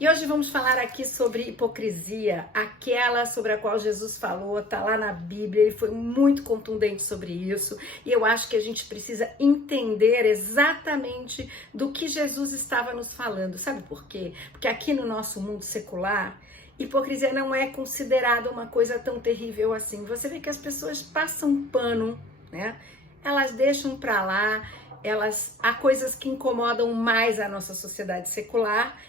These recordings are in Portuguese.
E hoje vamos falar aqui sobre hipocrisia, aquela sobre a qual Jesus falou, tá lá na Bíblia, ele foi muito contundente sobre isso, e eu acho que a gente precisa entender exatamente do que Jesus estava nos falando. Sabe por quê? Porque aqui no nosso mundo secular, hipocrisia não é considerada uma coisa tão terrível assim. Você vê que as pessoas passam pano, né? Elas deixam pra lá, há coisas que incomodam mais a nossa sociedade secular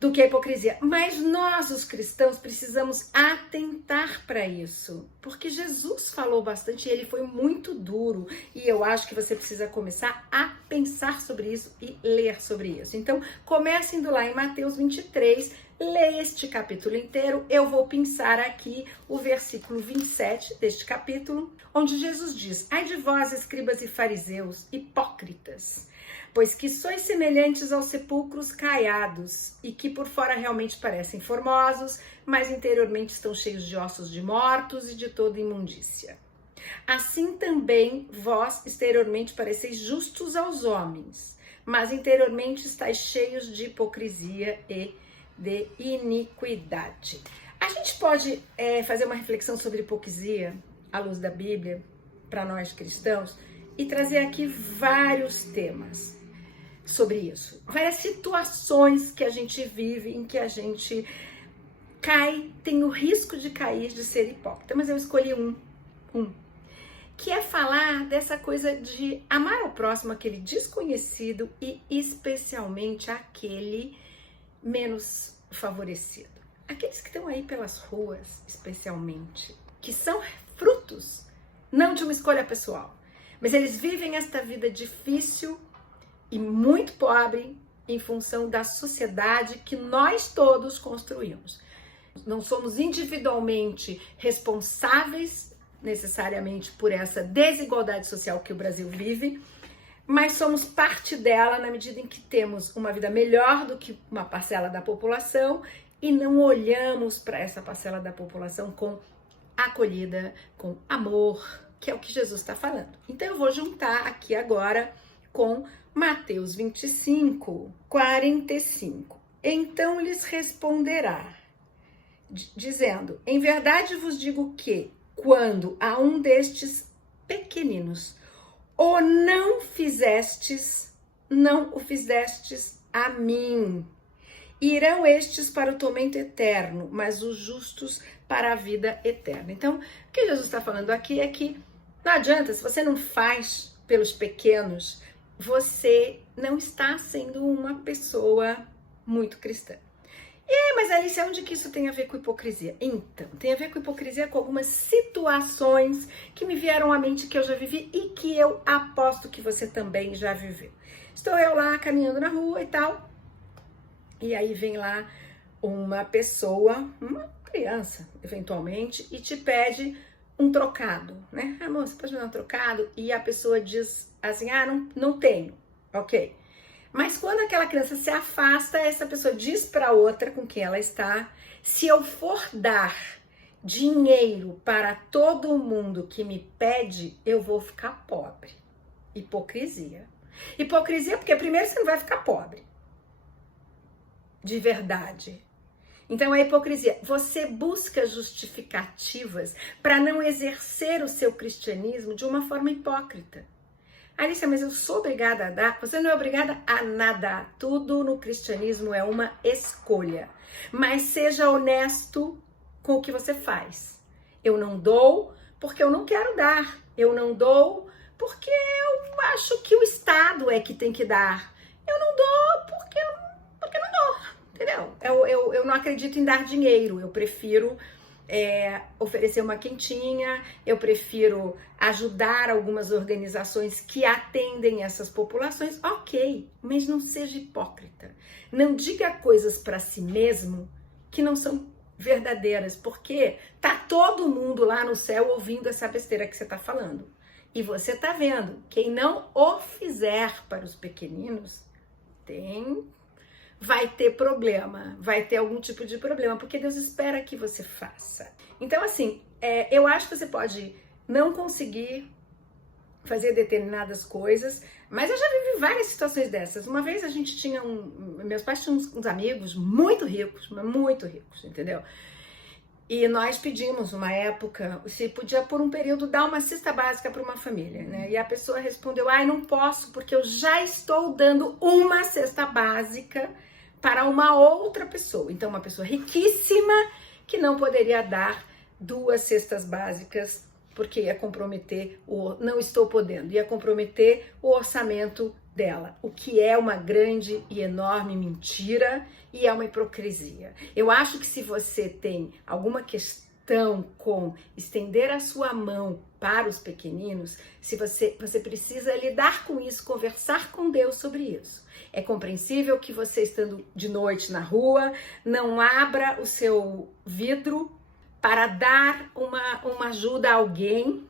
do que a hipocrisia. Mas nós, os cristãos, precisamos atentar para isso, porque Jesus falou bastante e ele foi muito duro, e eu acho que você precisa começar a pensar sobre isso e ler sobre isso. Então, comece indo lá em Mateus 23, leia este capítulo inteiro. Eu vou pensar aqui o versículo 27 deste capítulo, onde Jesus diz: ai de vós, escribas e fariseus, hipócritas, pois que sois semelhantes aos sepulcros caiados, e que por fora realmente parecem formosos, mas interiormente estão cheios de ossos de mortos e de toda imundícia. Assim também vós exteriormente pareceis justos aos homens, mas interiormente estáis cheios de hipocrisia e de iniquidade. A gente pode fazer uma reflexão sobre hipocrisia à luz da Bíblia, para nós cristãos, e trazer aqui vários temas sobre isso. Várias situações que a gente vive em que a gente tem o risco de cair, de ser hipócrita. Mas eu escolhi um, que é falar dessa coisa de amar ao próximo, aquele desconhecido e especialmente aquele menos favorecido. Aqueles que estão aí pelas ruas, especialmente, que são frutos não de uma escolha pessoal, mas eles vivem esta vida difícil e muito pobre em função da sociedade que nós todos construímos. Não somos individualmente responsáveis necessariamente por essa desigualdade social que o Brasil vive, mas somos parte dela na medida em que temos uma vida melhor do que uma parcela da população e não olhamos para essa parcela da população com acolhida, com amor, que é o que Jesus está falando. Então eu vou juntar aqui agora com Mateus 25, 45. Então lhes responderá, dizendo: em verdade vos digo que, quando a um destes pequeninos o não o fizestes a mim, irão estes para o tormento eterno, mas os justos para a vida eterna. Então, o que Jesus está falando aqui é que não adianta, se você não faz pelos pequenos, você não está sendo uma pessoa muito cristã. Mas Alice, onde que isso tem a ver com hipocrisia? Então, tem a ver com hipocrisia com algumas situações que me vieram à mente, que eu já vivi e que eu aposto que você também já viveu. Estou eu lá caminhando na rua e tal, e aí vem lá uma pessoa, uma criança, eventualmente, e te pede um trocado, né? Ah, moça, pode me dar um trocado? E a pessoa diz assim: ah, não tenho. Ok. Mas quando aquela criança se afasta, essa pessoa diz para outra com quem ela está: se eu for dar dinheiro para todo mundo que me pede, eu vou ficar pobre. Hipocrisia. Hipocrisia porque primeiro você não vai ficar pobre. De verdade. Então é hipocrisia. Você busca justificativas para não exercer o seu cristianismo de uma forma hipócrita. Alicia, mas eu sou obrigada a dar? Você não é obrigada a nada. Tudo no cristianismo é uma escolha. Mas seja honesto com o que você faz. Eu não dou porque eu não quero dar. Eu não dou porque eu acho que o Estado é que tem que dar. Eu não dou porque eu não dou. Entendeu? Eu não acredito em dar dinheiro. Eu prefiro oferecer uma quentinha, eu prefiro ajudar algumas organizações que atendem essas populações, ok, mas não seja hipócrita. Não diga coisas para si mesmo que não são verdadeiras, porque tá todo mundo lá no céu ouvindo essa besteira que você tá falando. E você tá vendo, quem não o fizer para os pequeninos, vai ter problema, vai ter algum tipo de problema, porque Deus espera que você faça. Então, assim, eu acho que você pode não conseguir fazer determinadas coisas, mas eu já vivi várias situações dessas. Uma vez a gente tinha meus pais tinham uns amigos muito ricos, entendeu? E nós pedimos, uma época, se podia por um período dar uma cesta básica para uma família, né? E a pessoa respondeu, não posso, porque eu já estou dando uma cesta básica para uma outra pessoa. Então, uma pessoa riquíssima que não poderia dar 2 cestas básicas, porque ia comprometer, não estou podendo, ia comprometer o orçamento dela, o que é uma grande e enorme mentira e é uma hipocrisia. Eu acho que se você tem alguma questão com estender a sua mão para os pequeninos, se você precisa lidar com isso, conversar com Deus sobre isso. É compreensível que você, estando de noite na rua, não abra o seu vidro para dar uma ajuda a alguém.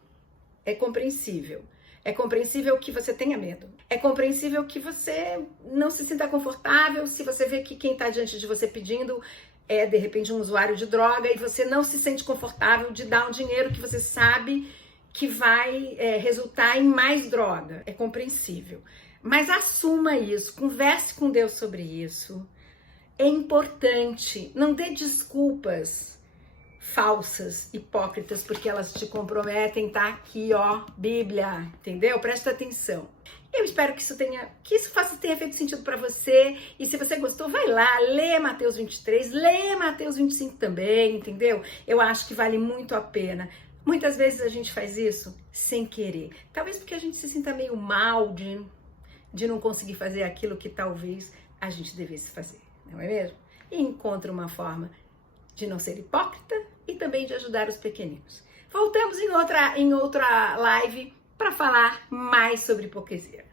É compreensível. É compreensível que você tenha medo. É compreensível que você não se sinta confortável se você vê que quem está diante de você pedindo é, de repente, um usuário de droga e você não se sente confortável de dar um dinheiro que você sabe que vai resultar em mais droga. É compreensível. Mas assuma isso, converse com Deus sobre isso. É importante. Não dê desculpas falsas, hipócritas, porque elas te comprometem. Tá aqui, ó, Bíblia, entendeu? Presta atenção. Eu espero que isso tenha feito sentido para você. E se você gostou, vai lá, lê Mateus 23, lê Mateus 25 também, entendeu? Eu acho que vale muito a pena. Muitas vezes a gente faz isso sem querer. Talvez porque a gente se sinta meio mal de não conseguir fazer aquilo que talvez a gente devesse fazer, não é mesmo? E encontra uma forma de não ser hipócrita e também de ajudar os pequeninos. Voltamos em outra live para falar mais sobre hipocrisia.